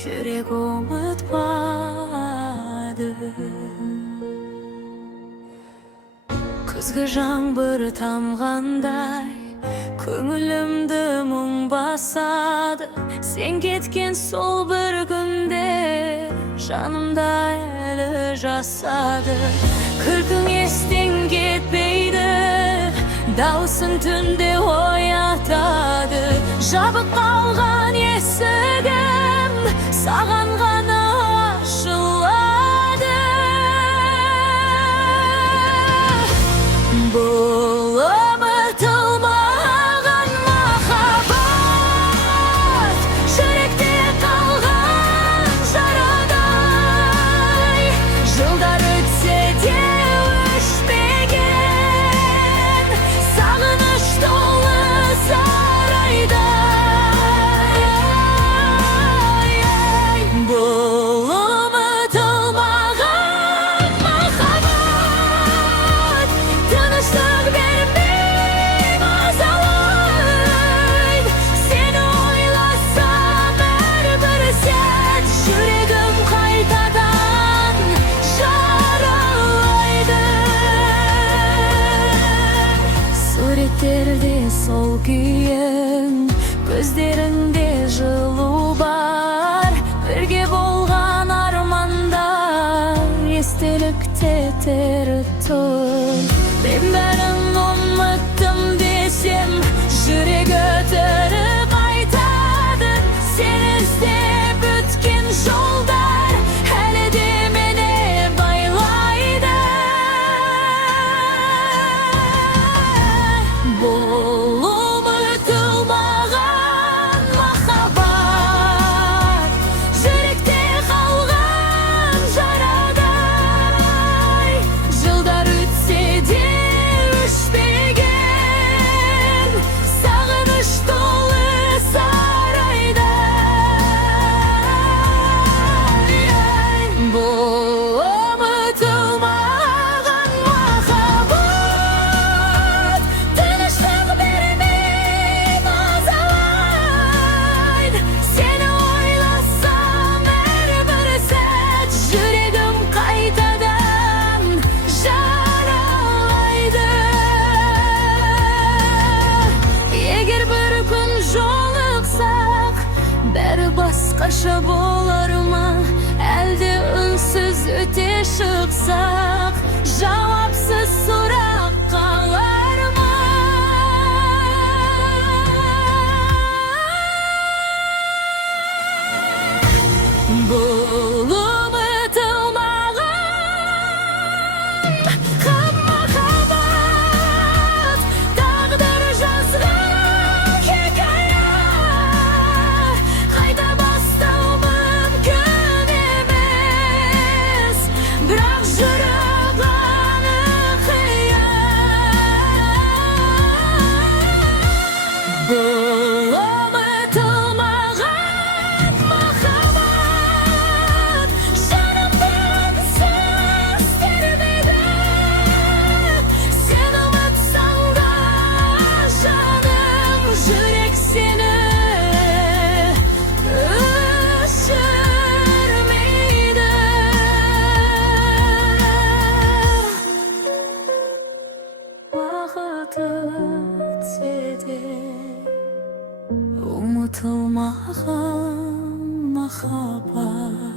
Yürek umutmadı. Kuzgu жаңбыр тамғандай көңілімді мұң басады. Сен кеткен сол бір күнде жанымда әлі жасады. Күлкің естен кетпейді, даусың түнде оятады. Жабық қалған есігім саған ғана ашылады. Бұл ұмытылмаған махаббат, жүректе қалған жарадай. Жылдар өтсе де өшпеген сағыныш толы сарайдай. Бұл ұмытылмаған махаббат, тыныштық бермей мазалайды. Сені ойласам әрбір сәт жүрегім қайтадан жаралайды. Суреттерде сол күйің, көздеріңде жылу бар. Бірге болған армандар естелікте тірі тұр. Мен бәрін ұмыттым десем, жүрегі тірі қайтады. Сен іздеп өткен жолдар әлі де мені байлайды. Бұл ұмытылмаған махаббат, жүректе қалған жарадай. Жылдар өтсе де өшпеген сағыныш толы сарайдай. Бұл ұмытылмаған махаббат, тыныштық бермей мазалайды. Сені ойласам әрбір сәт жүрегім қайтадан жаралайды. Егер бір күн жолықсақ, бәрі басқаша болар ма? Әлде үнсіз өте шықсақ, жауапсыз сұрақ қалар ма? Бұл ұмытылмаған махаббат, тағдыр жазған хикая. Қайта бастау мүмкін емес, бірақ жүрек анық Бұл ұмытылмаған махаббат, жанымды үнсіз тербеді. Сен ұмытсаң да жаным, жүрек сені өшірмейді. Уақыт өтсе де ұмытылмаған махаббат.